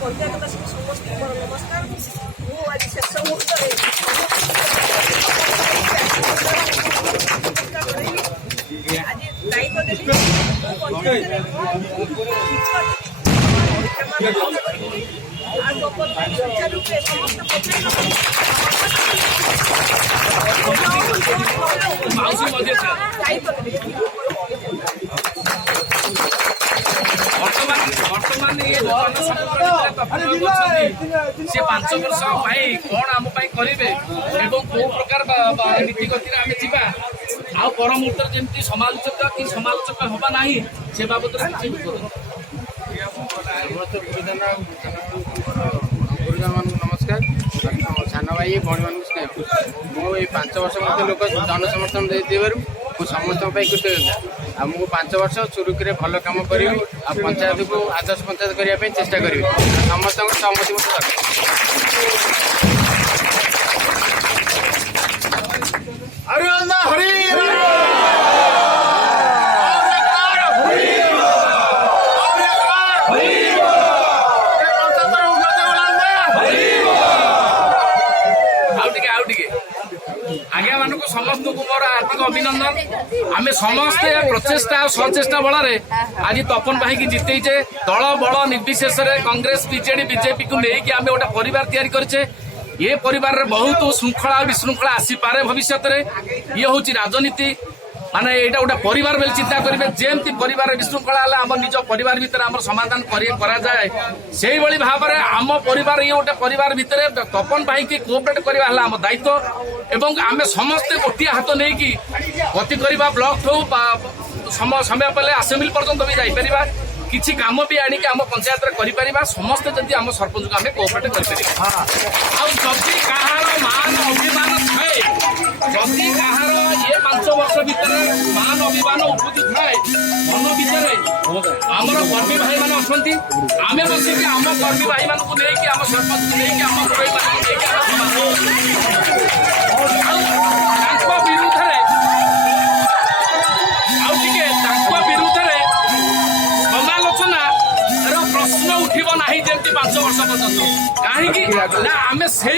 पंचायतवासी समस्त नमस्कार। आज शेष मुहूर्त आज दायित्व देली बर्तमान ये से 5 वर्ष कौन आम करेंगे कौ प्रकार नीति गति आम जा आ पर मुहूर्त जमी समालोचक कि समालोचक हवा ना से बाबद नमस्कार सान भाई भाई मान मुझे 5 वर्ष मत लोक जन समर्थन देवर समस्त कृतज्ञता आमको 5 वर्ष चुरुकी भल कम करी पंचायत को आदर्श पंचायत करने चेष्टा करी समस्त सहमति आज्ञा मानक समस्त को मोर हार्दिक अभिनंदन। आम समस्ते प्रचेषा और सचेष्टा बल आज तपन भाई की जितेचे दल बल निर्विशेष कांग्रेस बीजेडी बीजेपी को लेकिन आम गोटे परिवार तैयारी करछे। ये परिवार बहुत श्रृंखला विशृंखला आसीपे भविष्य ये हूँ राजनीति माने यहाँ गोटे परिवार बेले चिंता करेंगे जमी परिवार विशृंखला है आम निज परिवार भितर आम समाधान कराए से भाव में आम परिवार ये गोटे परिवार भितर तपन भाई की कोअपरेट करवा आम दायित्व एवं आम समस्ते गोटे हाथ नहीं कि गति करवा ब्लॉक हो समय पहले आसेम्बली पर्यंत भी जापर किसी काम भी आणिक आम पंचायत कर समस्ते जदि आम सरपंच को आम कोअपरेट करी कहार मान अभिमान थाए जदि कहार ये 5 वर्ष भितर मान अभिमान उपजु थाए मन भितर आमर कर्मी भाई मान अच्छा आम बसिक आम कर्मी भाई मान को लेकिन आम सरपंच को लेकिन आम प्रश्न उठिब ना जमी 5 वर्ष पर्यंत कहीं आम से